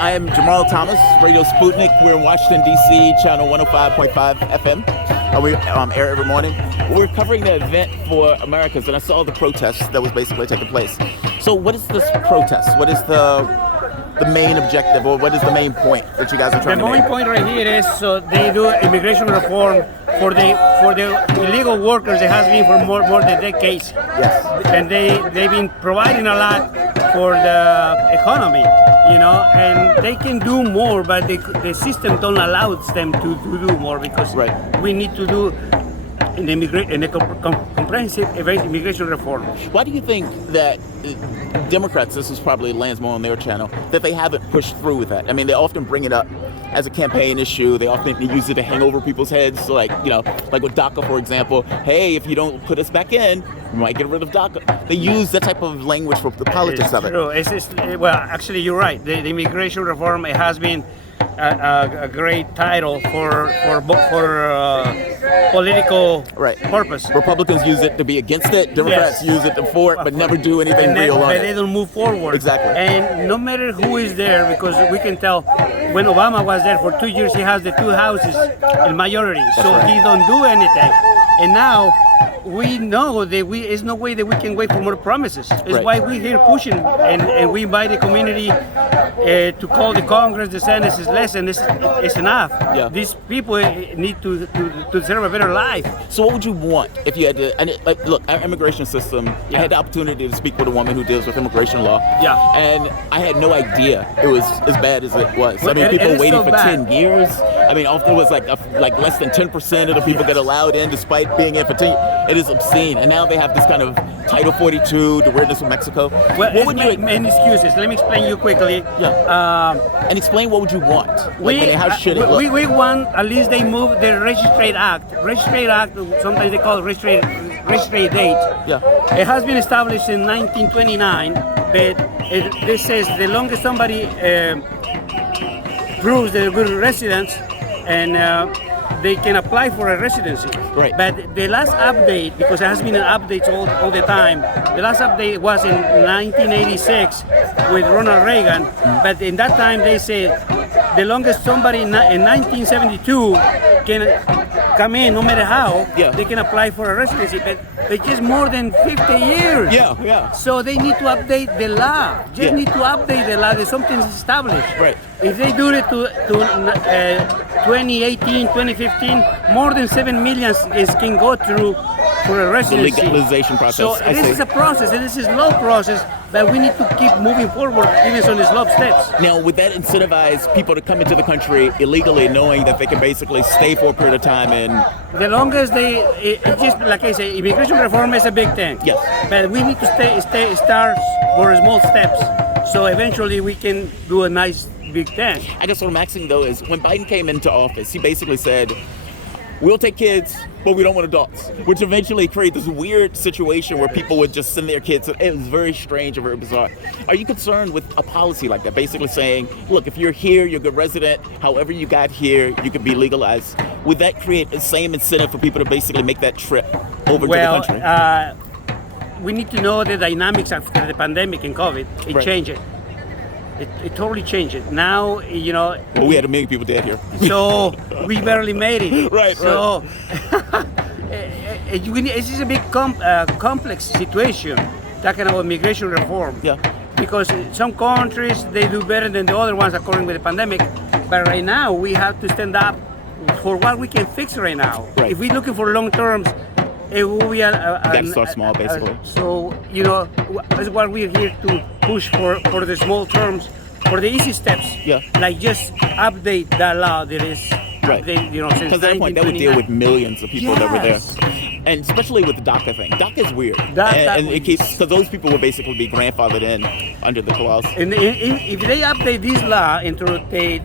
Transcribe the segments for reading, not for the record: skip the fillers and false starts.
I am Jamal Thomas, Radio Sputnik. We're in Washington, D.C., channel 105.5 FM. We air every morning. We're covering the event for Americas, and I saw the protest that was basically taking place. So what is this protest? What is the main objective, or what is the main point that you guys are trying to make? The main point right here is so they do immigration reform for the illegal workers. It has been for more than decades. Yes. And they've been providing a lot for the economy, and they can do more, but the system don't allow them to do more because we need to do a comprehensive immigration reform. Why do you think that Democrats, this is probably lands more on their channel, that they haven't pushed through with that? I mean, they often bring it up as a campaign issue. They often use it to hang over people's heads. So like with DACA, for example. Hey, if you don't put us back in, we might get rid of DACA. They use that type of language for the politics of it. True. Well, actually, you're right. The immigration reform, it has been a great title for political purpose. Republicans use it to be against it. Democrats use it for it, but never do anything real on it. But they don't move forward. Exactly. And no matter who is there, because we can tell when Obama was there for 2 years, he has the two houses in majority, so he don't do anything. And now we know that there's no way that we can wait for more promises. It's why we're here pushing, and we invite the community to call the Congress, the Senate is less, and it's enough. Yeah. These people need to deserve a better life. So what would you want if you had to, look, our immigration system, I had the opportunity to speak with a woman who deals with immigration law. Yeah. And I had no idea it was as bad as it was. I mean, people waiting for 10 years. I mean, often it was like less than 10% of the people get allowed in despite being in for 10 years. It is obscene. And now they have this kind of Title 42, the weirdness of Mexico. Well, what would you many excuses. Let me explain you quickly. Yeah. And explain what would you want? How should it look? We want at least they move the Registry Act. Registry Act, sometimes they call it registry date. Yeah. It has been established in 1929, but this says the longer somebody proves they're good residents, and they can apply for a residency. Right. But the last update, because there has been an update all the time, the last update was in 1986 with Ronald Reagan. But in that time they said the longest somebody in 1972 can come in, no matter how, they can apply for a residency. But it's just more than 50 years. Yeah. So they need to update the law. Just need to update the law. There's something established. Right. If they do it to 2018, 2015, more than 7 million can go through for a residency. The legalization process. So this is a process, and this is a slow process, but we need to keep moving forward, even on the slow steps. Now, would that incentivize people to come into the country illegally, knowing that they can basically stay for a period of time and... The longest it just like I say, immigration reform is a big thing. Yes. But we need to start for small steps, so eventually we can do a nice big thing. I guess what I'm asking though is, when Biden came into office, he basically said, we'll take kids, but we don't want adults, which eventually created this weird situation where people would just send their kids. It was very strange and very bizarre. Are you concerned with a policy like that, basically saying, look, if you're here, you're a good resident, however you got here, you could be legalized? Would that create the same incentive for people to basically make that trip over to the country? We need to know the dynamics after the pandemic and COVID. It changed it. It totally changed it. Now, Well, we had 1 million people dead here. So we barely made it. Right. So this is a big complex situation, talking about immigration reform. Yeah. Because some countries, they do better than the other ones according to the pandemic. But right now, we have to stand up for what we can fix right now. Right. If we're looking for long terms, it will be gotta start small, basically. So, that's what we're here to push for the small terms, for the easy steps. Yeah. Like just update the law that is, right. Since Because at that point, that would deal with millions of people that were there. Yes. And especially with the DACA thing. DACA is weird. And it keeps, because those people would basically be grandfathered in under the clause. And if they update this law into the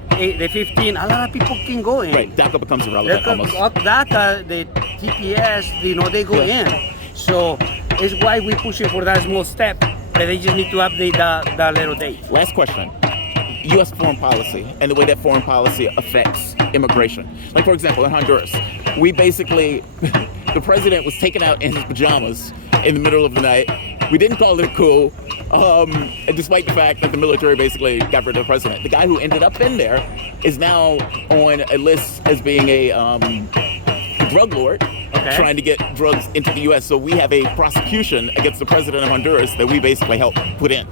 15, a lot of people can go in. Right, DACA becomes irrelevant almost. DACA, the TPS, they go in. So it's why we're pushing for that small step, but they just need to update that little date. Last question. U.S. foreign policy and the way that foreign policy affects immigration. Like, for example, in Honduras, we basically, the president was taken out in his pajamas in the middle of the night. We didn't call it a coup, and despite the fact that the military basically got rid of the president. The guy who ended up in there is now on a list as being a drug lord, trying to get drugs into the U.S. So we have a prosecution against the president of Honduras that we basically helped put in.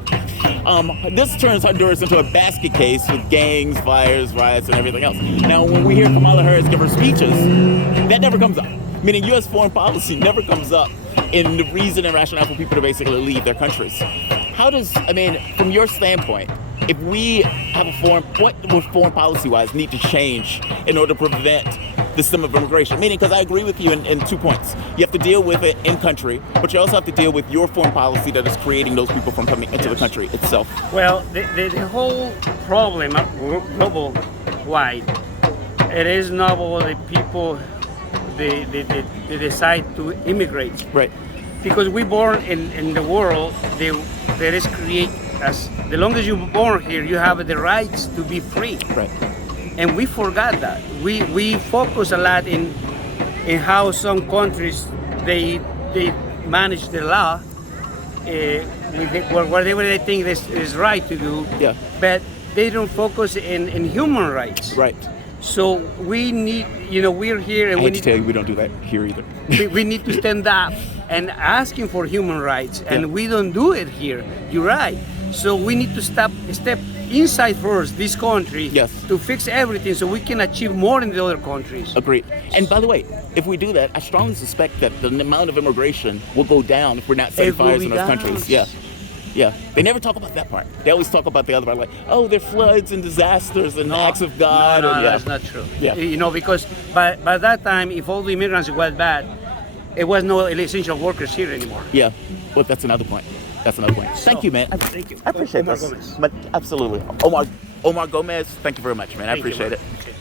This turns Honduras into a basket case with gangs, fires, riots, and everything else. Now, when we hear Kamala Harris give her speeches, that never comes up. Meaning U.S. foreign policy never comes up in the reason and rationale for people to basically leave their countries. How does, I mean, from your standpoint, if we have what would foreign policy-wise need to change in order to prevent the stem of immigration? Meaning, because I agree with you in 2 points. You have to deal with it in country, but you also have to deal with your foreign policy that is creating those people from coming into the country itself. Well, the whole problem global wide, it is not all the people they decide to immigrate. Right. Because we born in the world, there is create as the long as you're born here, you have the rights to be free. Right. And we forgot that. We focus a lot in how some countries they manage the law, whatever they think is right to do. Yeah. But they don't focus in human rights. Right. So we need, we're here and I we hate to need tell you, we don't do that here either. we need to stand up and asking for human rights, and Yeah. we don't do it here. You're right. So we need to step inside first, this country, Yes. to fix everything so we can achieve more in the other countries. Agreed. And by the way, if we do that, I strongly suspect that the amount of immigration will go down if we're not setting It will fires be in those down. countries. Yeah. Yeah. They never talk about that part. They always talk about the other part, like, oh, they're floods and disasters and acts of God. No, and, yeah. that's not true. Yeah. Because by that time, if all the immigrants was bad, it was no essential workers here anymore. Yeah. Well, that's another point. That's another point. Thank you, man. Thank you. I appreciate Omar this. Gomez. But absolutely. Omar Gomez, thank you very much, man. I Thank you, appreciate man. it. Okay.